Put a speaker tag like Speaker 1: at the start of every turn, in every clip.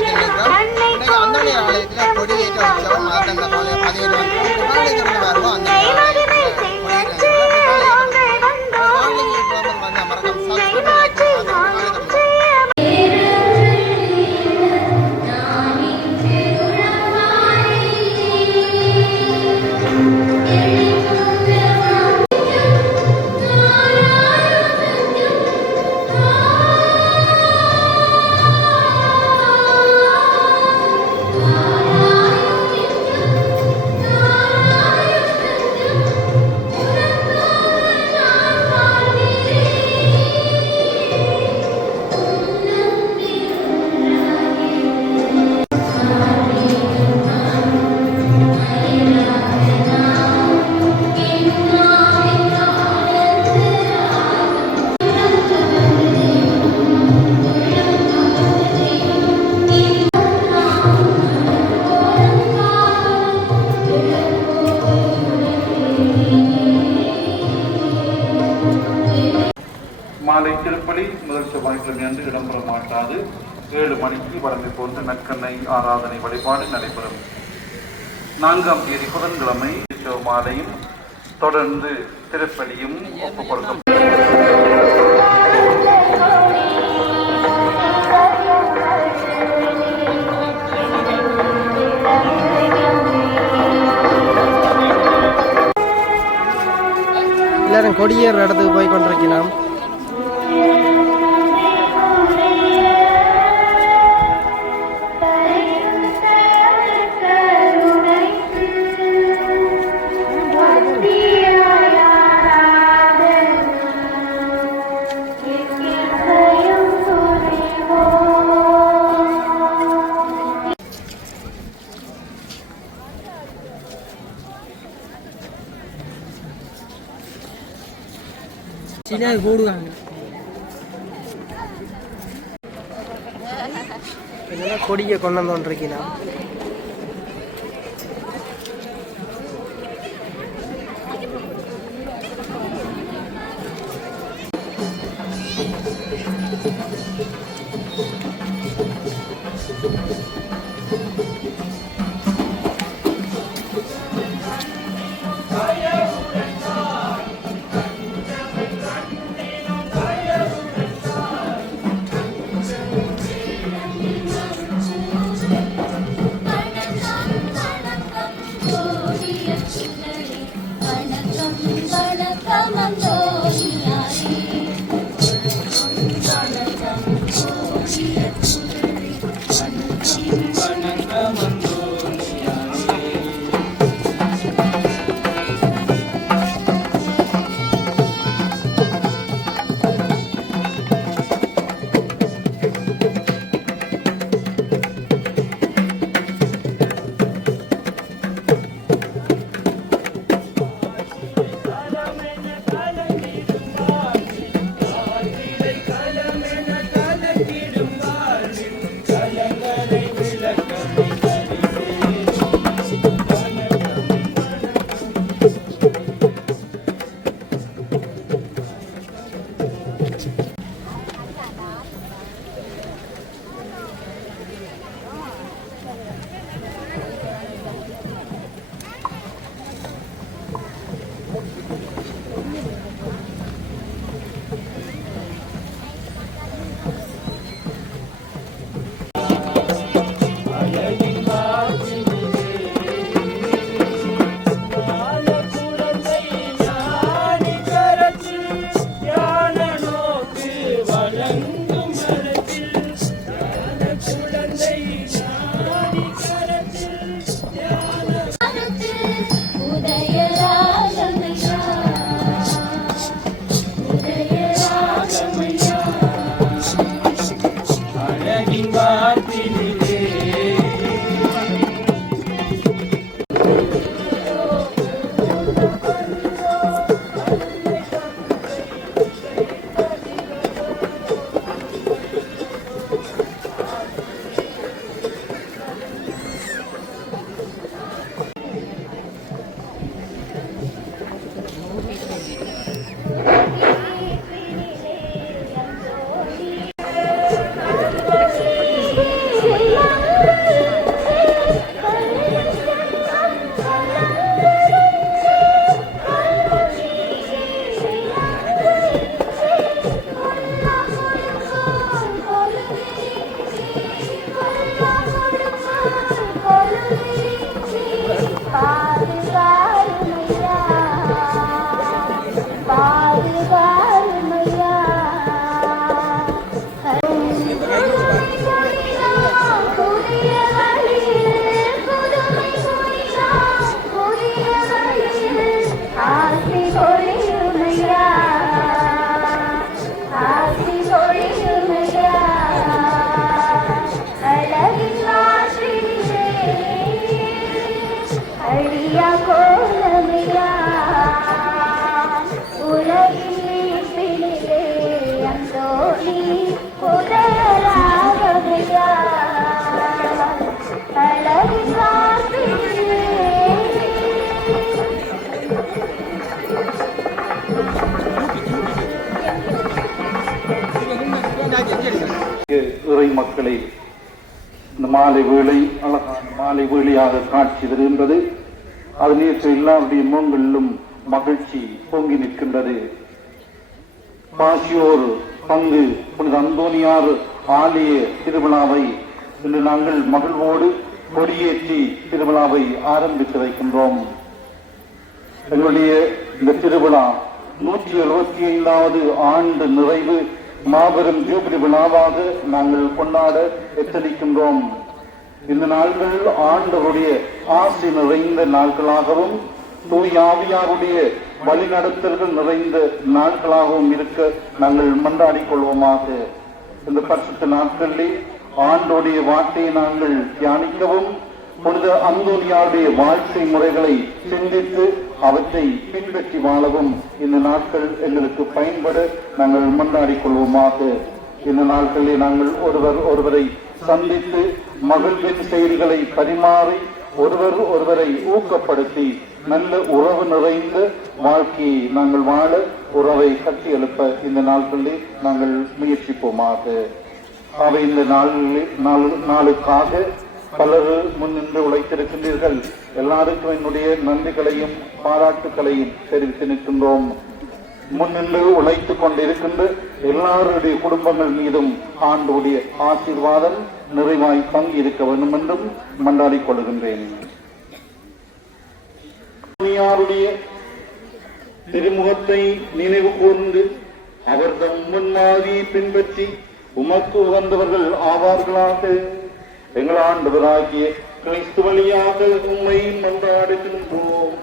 Speaker 1: அந்தோனியர் ஆலயத்தில் நிற்கிறோம் இன்னைக்கு அந்தோனியர் ஆலயத்தில் கொடியேற்ற உற்சவம் அதை தந்த பதிவேற்று வந்துடும் குணாலயத்திலிருந்து வருவோம்.
Speaker 2: தேதி புதன்கிழமை மாலையும் தொடர்ந்து திருப்பலியும் ஒப்புக்கொடுக்கும்
Speaker 1: எல்லாரும் கொடியேற இடத்துக்கு இதெல்லாம் கொடியை கொண்டு வந்து கொண்டிருக்கலாம்
Speaker 2: இறை மக்களை இந்த மாலை வேளை அழகான மாலை வேளையாக காட்சி தருகின்றது அது நேற்று எல்லாருடைய முகங்களிலும் மகிழ்ச்சி பொங்கி நிற்கின்றது பாசியோர் பங்கு புனித அந்தோனியார் ஆலய திருவிழாவை இன்று நாங்கள் மகிழ்வோடு கொடியேற்றி திருவிழாவை ஆரம்பித்து வைக்கின்றோம். எங்களுடைய இந்த திருவிழா நூற்றி எழுபத்தி ஐந்தாவது ஆண்டு நிறைவு மாபெரும் ஜூபிலி விழாவாக நாங்கள் கொண்டாட எத்தனிக்கின்றோம் இந்த நாள்கள் ஆண்டவருடைய ஆசி நிறைந்த நாட்களாகவும் தூய் ஆவியாருடைய வழிநடத்தல்கள் நிறைந்த நாட்களாகவும் இருக்க நாங்கள் மன்றாடி கொள்வோமாக. இந்த பரிசுத்த நாட்களிலே ஆண்டோடைய வார்த்தையை நாங்கள் தியானிக்கவும் புனித அந்தோனியாருடைய வாழ்க்கை முறைகளை சிந்தித்து அவற்றை பின்பற்றி வாழவும். இந்த நாட்கள் எங்களுக்கு பயன்பட நாங்கள் மன்றாடி கொள்வோமாக. இந்த நாட்களில் நாங்கள் ஒருவர் ஒருவரை சந்தித்து மகிழ்வின் செய்திகளை பரிமாறி ஒருவர் ஒருவரை ஊக்கப்படுத்தி நல்ல உறவு நிறைந்த வாழ்க்கையை நாங்கள் வாழ உறவை கட்டி எழுப்ப இந்த நாட்களில் நாங்கள் முயற்சிப்போமாக. அவை இந்த நாளில் நாளுக்காக பலர் முன்னின்று உழைத்திருக்கின்றீர்கள். எல்லாருக்கும் என்னுடைய நன்றிகளையும் பாராட்டுகளையும் தெரிவித்து நிற்கின்றோம். முன்னின்று உழைத்துக் கொண்டிருக்கின்ற எல்லாருடைய குடும்பங்கள் மீதும் ஆண்டுடைய ஆசீர்வாதம் நிறைவாய் இருக்க வேண்டும் என்றும் மன்றாடிக் கொள்கின்றேன். யாருடைய திருமுகத்தை நினைவு கூர்ந்து அவர்தம் முன்மாதி பின்பற்றி உமக்கு உகந்தவர்கள் ஆவார்களாக. எங்கள் ஆண்டவராகிய கிறிஸ்து வழியாக உண்மை மன்றாடுகின்றோம்.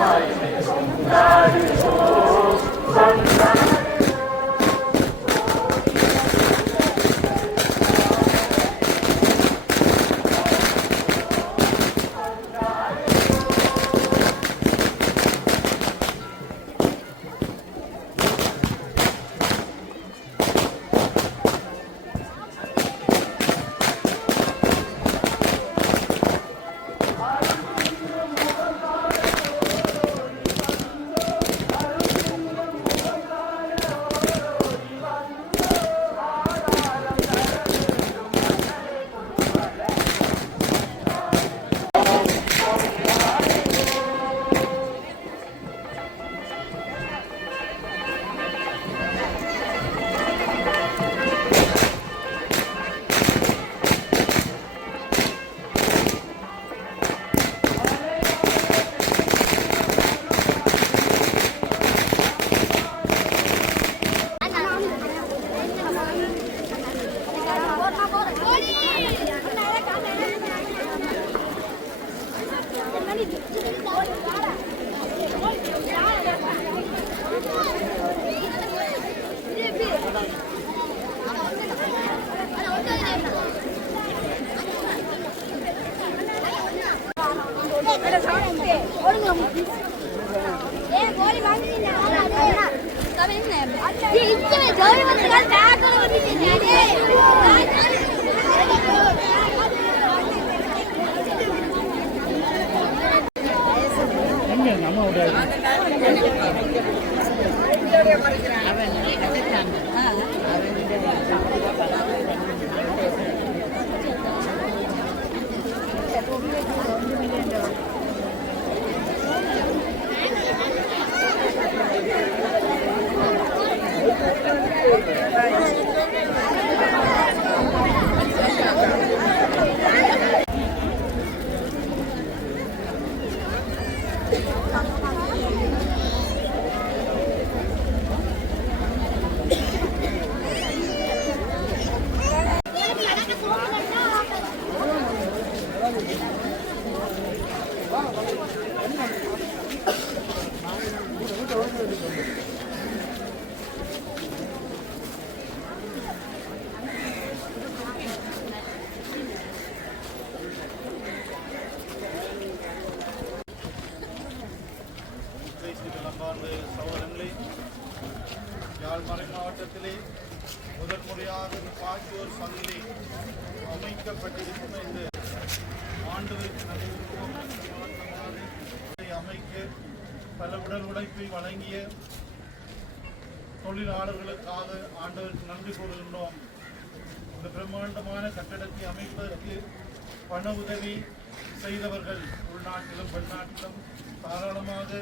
Speaker 3: mais. தொழிலாளர்களுக்காக ஆண்டவருக்கு நன்றி கூறுகின்றோம். இந்த பிரம்மாண்டமான கட்டடத்தை அமைப்பதற்கு பண உதவி செய்தவர்கள் உள்நாட்டிலும் வெளிநாட்டிலும் தாராளமாக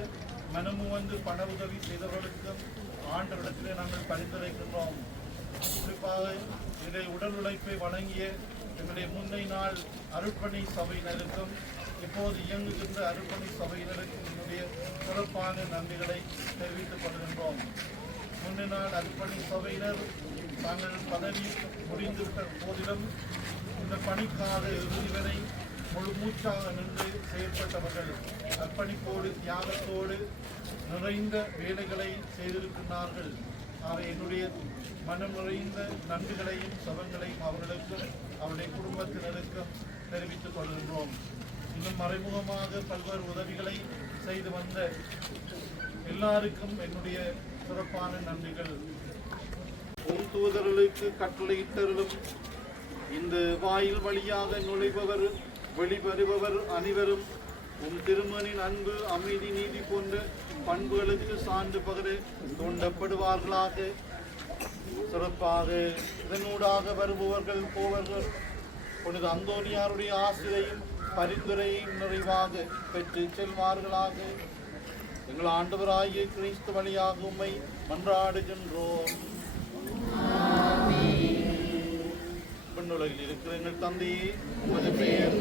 Speaker 3: மனமு வந்து பண உதவி செய்தவர்களுக்கும் ஆண்டவரிடத்திலே நாங்கள் பரிந்துரைக்கின்றோம். குறிப்பாக இதை உடல் உழைப்பை வழங்கிய எங்களுடைய முன்னை நாள் அருட்பணி சபையினருக்கும் இப்போது இயங்குகின்ற அருட்பணி சபையினருக்கும் என்னுடைய சிறப்பான நன்றிகளை தெரிவித்துக் கொள்கின்றோம். முன்னை நாள் அர்ப்பணி சபையினர் தாங்கள் பதவி முடிந்துவிட்ட போதிலும் இந்த பணிக்காக இறுதி வரை முழு மூச்சாக நின்று செயல்பட்டவர்கள் அர்ப்பணிப்போடு தியாகத்தோடு நிறைந்த வேலைகளை செய்திருக்கிறார்கள் ஆக என்னுடைய மனம் நிறைந்த நன்றிகளையும் சபங்களையும் அவர்களுக்கும் அவருடைய குடும்பத்தினருக்கும் தெரிவித்துக் கொள்கின்றோம். இன்னும் மறைமுகமாக பல்வேறு உதவிகளை செய்து வந்த எல்லாருக்கும் என்னுடைய சிறப்பான நன்றிகள். உன் தூதர்களுக்கு கட்டளையிட்டருளும் இந்த வாயில் வழியாக நுழைபவர் வெளிவருபவர் அனைவரும் உன் திருமணின் அன்பு அமைதி நீதி போன்ற பண்புகளுக்கு சான்று பகர தூண்டப்படுவார்களாக. சிறப்பாக இதனூடாக வருபவர்கள் போவர்கள் புனித அந்தோனியாருடைய ஆசிரியையும் பரிந்துரையும் நிறைவாக பெற்று செல்வார்களாக. எங்கள் ஆண்டவராகிய கிறிஸ்து வழியாக உம்மை மன்றாடுகின்றோம். பெண்ணுலகில் இருக்கிற எங்கள் தந்தையே உமது பெயர்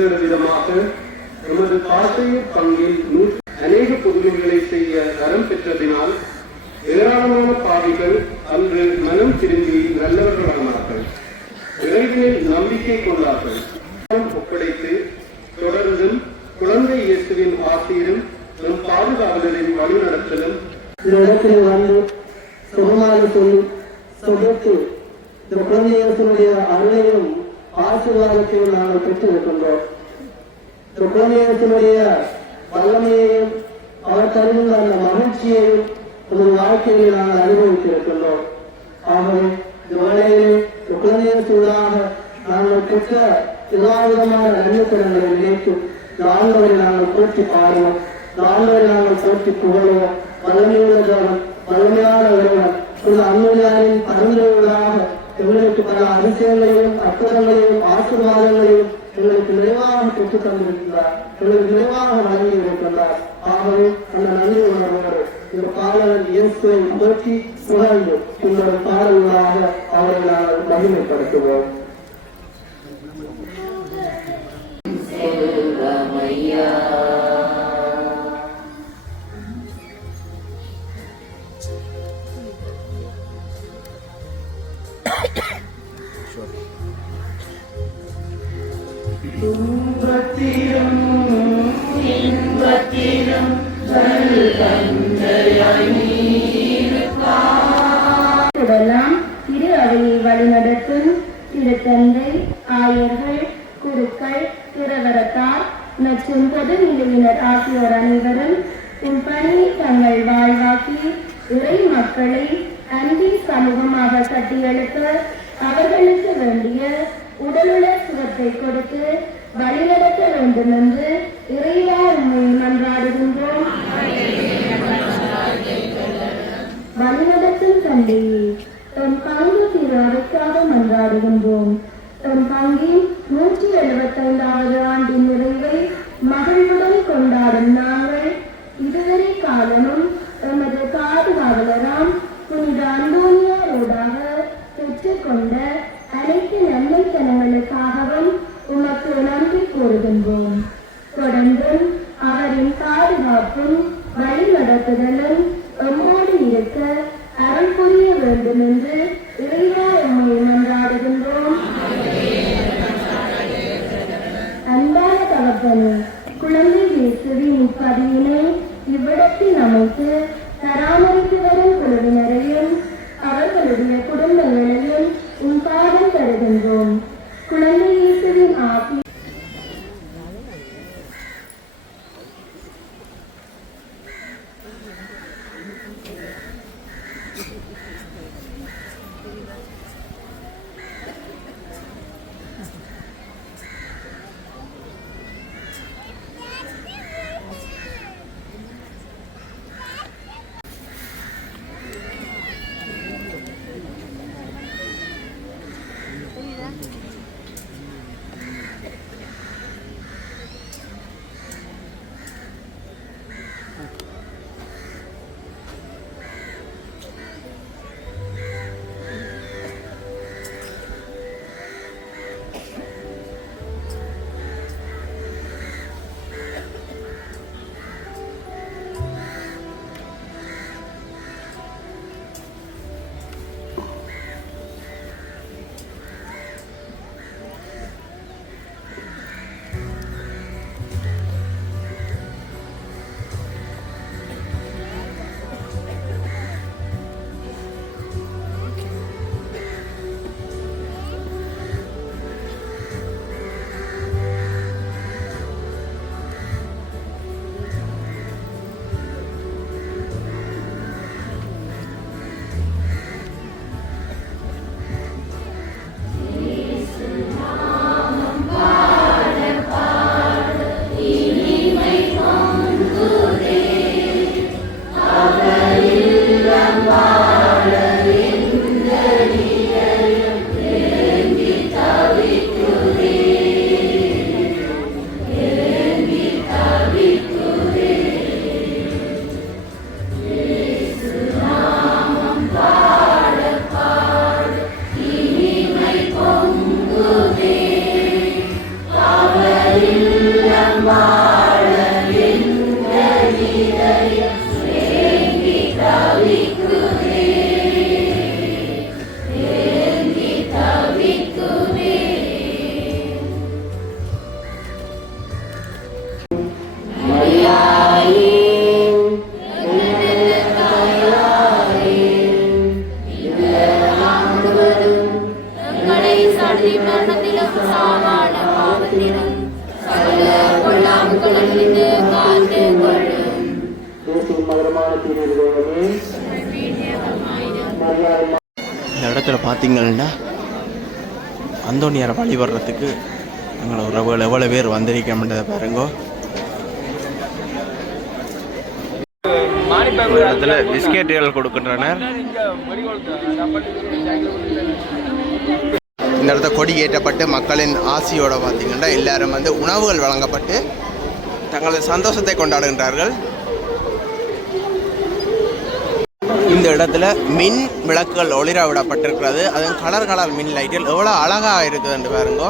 Speaker 4: சேர விதமாக
Speaker 5: எமது காசையூர் பங்கில் அநேக புதுமைகளை செய்ய வரம் பெற்றதினால் ஏராளமான பாவிகள் அன்று மனம் திரும்பி நல்லவர்களானார்கள் இறைவனில் நம்பிக்கை கொண்டார்கள். ஒப்படைத்து தொடர்ந்தும் குழந்தை இயேசுவின் ஆசிரியரும் நம் பாதுகாவலரின் வழிநடத்தலும்
Speaker 6: இந்த இடத்தில் வந்து சுகமாக சொல்லி தொகுத்து இந்த குழந்தை இயேசுடைய அருளையும் ஆசீர்வாதத்தையும் நாங்கள் பெற்றிருக்கின்றோம். இந்த குழந்தையரசனுடைய வல்லமையையும் அவர் தருகின்ற அந்த மகிழ்ச்சியையும் உங்கள் வாழ்க்கையில் நாங்கள் அனுபவித்திருக்கின்றோம். ஆகவே இந்த வேளையிலே இந்த குழந்தையரசுடாக நாங்கள் பெற்ற எல்லா விதமான நன்மைத்திறங்களை நினைத்து இந்த ஆண்டவரை நாங்கள் போற்றி பாடுவோம். இந்த ஆண்டவரை நாங்கள் போற்றி புகழுவோம். வல்லமையுள்ள தேவன் வல்லமையான இறைவன் இந்த அன்னையாரின் பரிந்துரைகளாக எங்களுக்கு பல அதிசயங்களையும் அற்புதங்களையும் ஆசீர்வாதங்களையும் எங்களுக்கு நிறைவாக பெற்றுத் தந்திருக்கிறார் எங்களுக்கு நிறைவாக வழங்கி இருக்கின்றார். ஆகவே அந்த நன்றி உணர்வோடு இந்த பாடலன் இயேசுவை போற்றி புகழ்ந்து இந்த பாடல்களாக அவரை நாங்கள் மகிமைப்படுத்துவோம்.
Speaker 4: திரு அவையை வழிநடத்தும் திருத்தந்தை ஆயர்கள் குருக்கள் துறவரத்தார் மற்றும் பொதுநிலையினர் ஆகியோர் அனைவரும் பணி தங்கள் வாழ்வாக்கி இறை மக்களை அன்பின் சமூகமாக கட்டியெழுப்ப அவர்களுக்கு வேண்டிய உடலுள்ள சுகத்தை கொடுத்து வழிநடத்த வேண்டும் என்று இறைவா உண்மை மன்றாடுகின்றோம். வழிநடத்தும் தந்தையே தன் பங்கு திரு அவைக்காக மன்றாடுகின்றோம். தன் பங்கின் நூற்றி எழுபத்தைந்தாவது ஆண்டின் நிறைவை மகிழ்வுடன் கொண்டாடும் நாங்கள். இதுவரை காலமும் எமது பாதுகாவலராம் புனித அந்தோனியாரோடாக பெற்றுக்கொண்ட அனைத்து நன்மைத்தனங்களுக்காகவும் உமக்கு நன்றி கூறுகின்றோம். தொடர்ந்தும் அவரின் பாதுகாப்பும் வழிநடத்துதலும் எம்மோடு இருக்க அருள் புரிய வேண்டும் என்று
Speaker 7: இந்த இடத்துல பார்த்தீங்கன்னா அந்தோனியாரை வழிபடுறதுக்கு எங்களை ஒரு எவ்வளோ பேர் வந்திருக்கோம்ன்றதை பாருங்கோ. ஒரு இடத்துல பிஸ்கெட்டுகள் கொடுக்கின்றனர்.
Speaker 8: இந்த இடத்த கொடி ஏற்றப்பட்டு மக்களின் ஆசையோடு பார்த்தீங்கன்னா எல்லாரும் வந்து உணவுகள் வழங்கப்பட்டு தங்களது சந்தோஷத்தை கொண்டாடுகின்றார்கள். இந்த இடத்துல மின் விளக்குகள் ஒளிர விடப்பட்டிருக்கிறது அதுவும் கலர் கலர் மின் லைட்டில் எவ்வளோ அழகாக இருக்குதுன்னு பாருங்க.